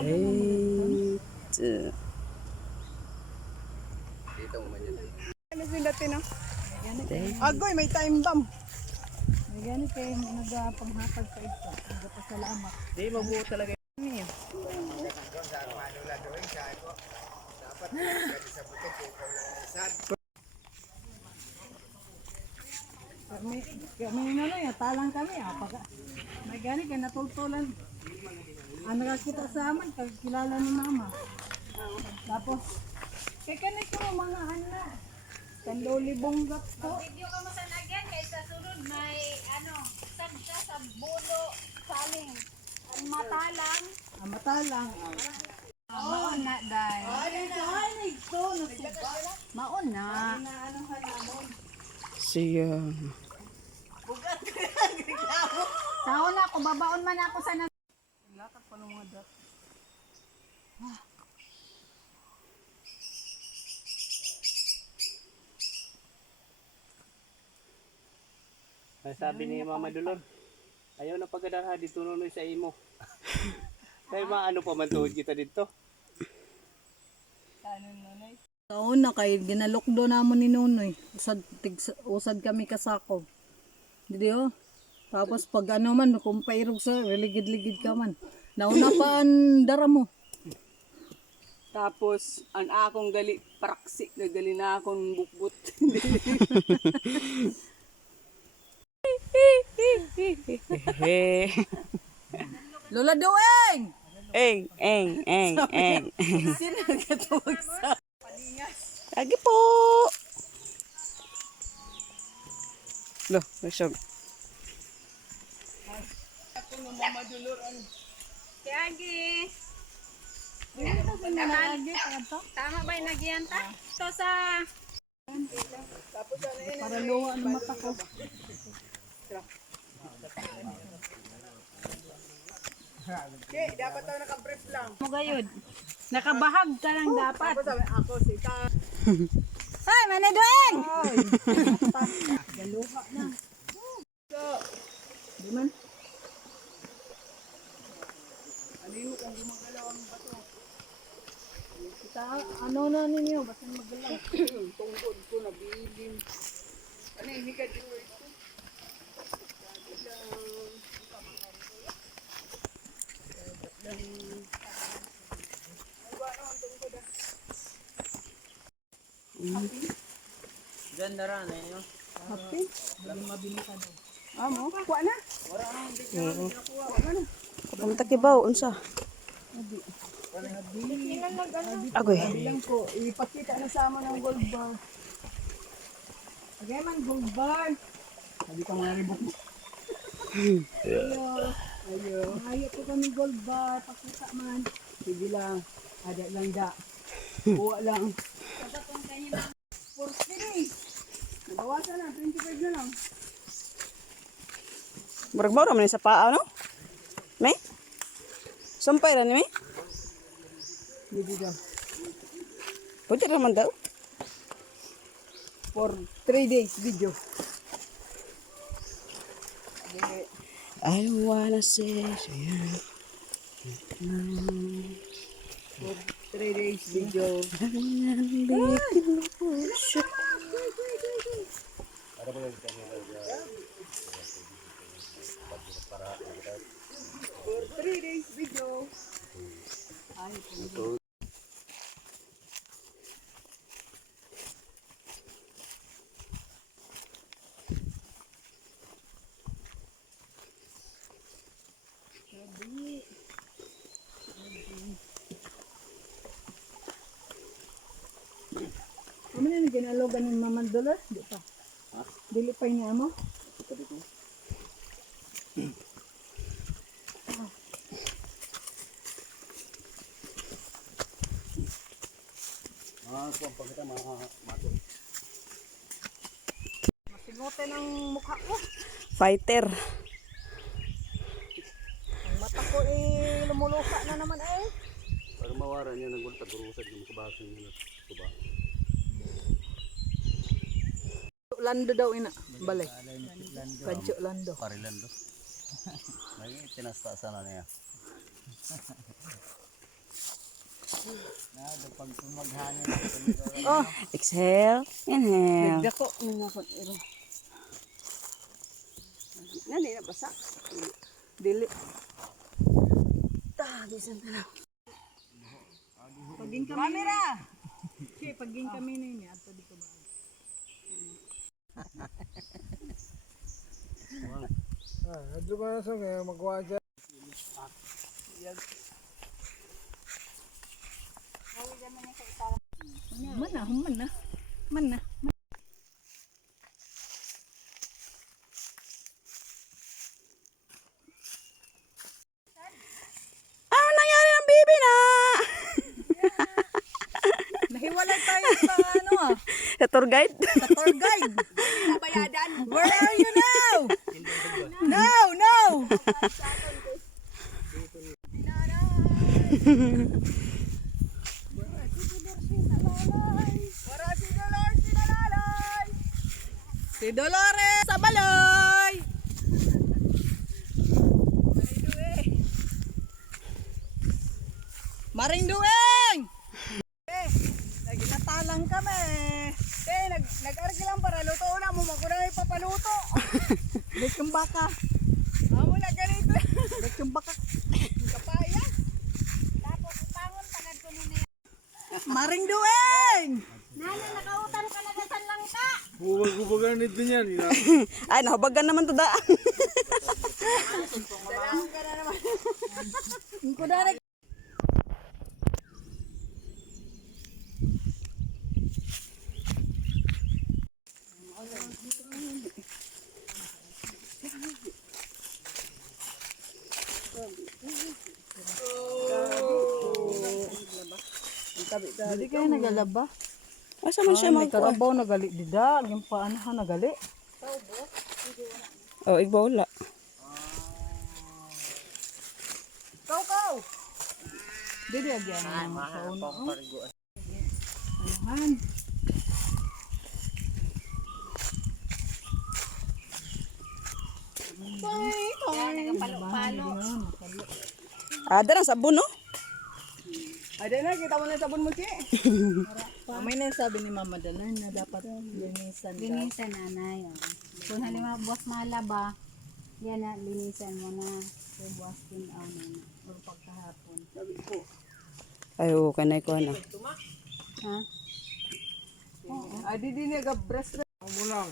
Dito mo man yan. Ano pindatin na? Agoy, may time bomb. May ganit kayo nagpanghatag sa ito. Nagpasalamat. Di, mabuo talaga yun. Kami talang kami. May ganit kayo natultulan. Ang nakakita sa amin, kakilala ni mama. Tapos, kaya kanit ko mga anak. Kandoli bonggap ko. Video ka mo sa nagyan kay sa sunod may sagsa sa bulo saling. Ang matalang. Ang matalang. Maon na dai. Ay, ito. Maon na. Siya. Taon na ako, babaon man ako sa Lakad pa ng mga dat. Sabi ni Mama Dolor, ayaw na pagkadara dito nunoy sa imo. Kaya maano pa man tuhod kita dito. Taon na kay ginalokdo namon ni Nonoy. Usad kami kasako. Didi oh. Tapos pag ano man kung pairog sa ligid-ligid ka man. Nauna pa ang dara mo. Tapos, ang akong gali, praksi, gali na akong bukbut. Lola Doeng! Eng. Sino nagkatawag sa... Lagi po! Loh, nasyog. Tiagi. Lagi, Tama ba yung nagyan ta? Ito sa para luha ng mata ko. Okay, dapat tayo naka-brief lang. mo gayud. Nakabahag ka lang dapat. Sabi ako si Ta. Hoy, Manadueng! Galuha na. Di man? Alino kung gumagalaw ang bato. Kita, ano na ninyo? Basta magalaw. Tungkod ko na bilim. Ano hindi ka dito ito? Ganda rin eh. Happy? Lagi mabili ka daw. Amo, kuha na. Kapunta kibaw, unsa? Agoy. Bilang ko, ipakita na sa amin ng gold bar. Okay man, gold bar. Sabi ka mga ribok mo. Ayo. Ayaw ko kami gold bar. Pakita man. Sige lang. Ada lang da. Kuha lang. 40. Nabawasan na, 25 na lang. Murag-mura man sa paa, no? May? Sampay ra ni may? Hindi daw. Pwede naman daw. For 3 days video. I wanna say to you. For 3 days video. For 3 days video. Ano na ginalogan ng Mama Dolor? Di pa. Dili pa niya mo? Masigote ng mukha ko. Fighter. Ang mata ko lumuluka na naman eh. Para mawaran niya ng gulta, burusad yung kabasan niya na tuba. Lando daw ina. Balay. Kadyo Lando. Parilando. May tinasta sana niya. Oh, exhale, inhale. Nagdako nung ako. Nani na basa? Dili. Bisan ka na. Paging kami. Camera! Sige, paging kami na yun. Ato di ko ba? Hadyo ka na sa ngayon, magawa dyan. Man na. Ano nangyari ng bibi na? Nahiwalay tayo sa ano ah. Sa tour guide? Sa tour guide. Where are you now? No! Si Dolores sa balay! Maring dueng! Naginatalang kami. Nag-argi lang para luto na mo. Magkuna may papaluto. Lit yung baka. Amo na ganito. Lit yung baka. Kapaya. Tapos upangon tagad ko nila. Maring dueng! Nana nakautan ka na sa langka. Bubag-bubagan nito niyan. Ay, nahabagan naman to da. Dalang ka na naman. Ang kudarik. Hindi kayo nagalaba. Asa man siya May magkuha? karabaw nagali dida. Yung paano ha nagali. Oh, igbola. Kau! Dili agyan mo sa uno. Anuhan. Yan, nagpalo-palo. Ada na sabon, no? Ada na, kita mo na yung sabon mo, Chi. May nasabi ni Mama Dalan na dapat linisan ka. Linisan nanay. Oh. Kung halimbawa buwas malaba, yan na, linisan mo na. So, buwas din na. Or pagkahapon. Ay, oo, kanay ko na. Ha? Adi din nga breast. Amo lang.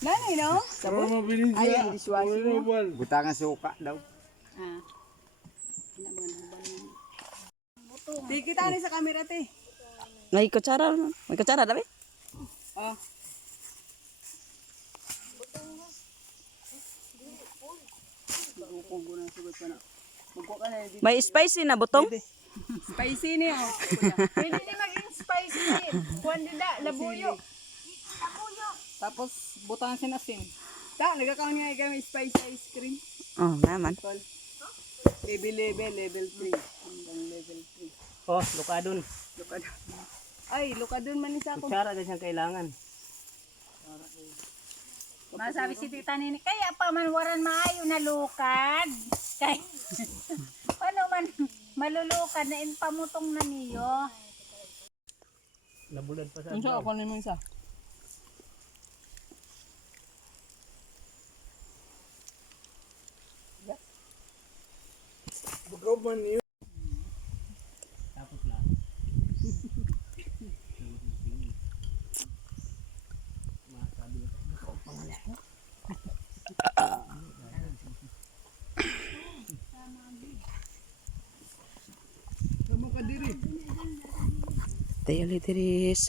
Nanay, no? Para mabilis Ay, siya. ang dishwashing mo. Butangan suka daw. Ah. Di kita ni sa camera, te. May kutsara, no? May kutsara, dabi? Oh. May spicy na butong? Spicy ni, oh. Pwede din maging spicy din. Kuwan din da, labuyo. Tapos, butang sinasin. Ta, nagkakaon nga kami spicy ice cream. Oh, naman. Level 3. Hanggang level 3. Oh, lukadon. Ay, lukadon man isa ko. Kutsara na siyang kailangan. Masabi si Tita Nini, kaya pa man waran maayo na lukad. Kay, ano man malulukad na pamutong na niyo. Nabulad pa sa Ano siya? Ako na mo isa. Bagaw man yun. tapos lang. Kamu ka diri. Tayo diri sa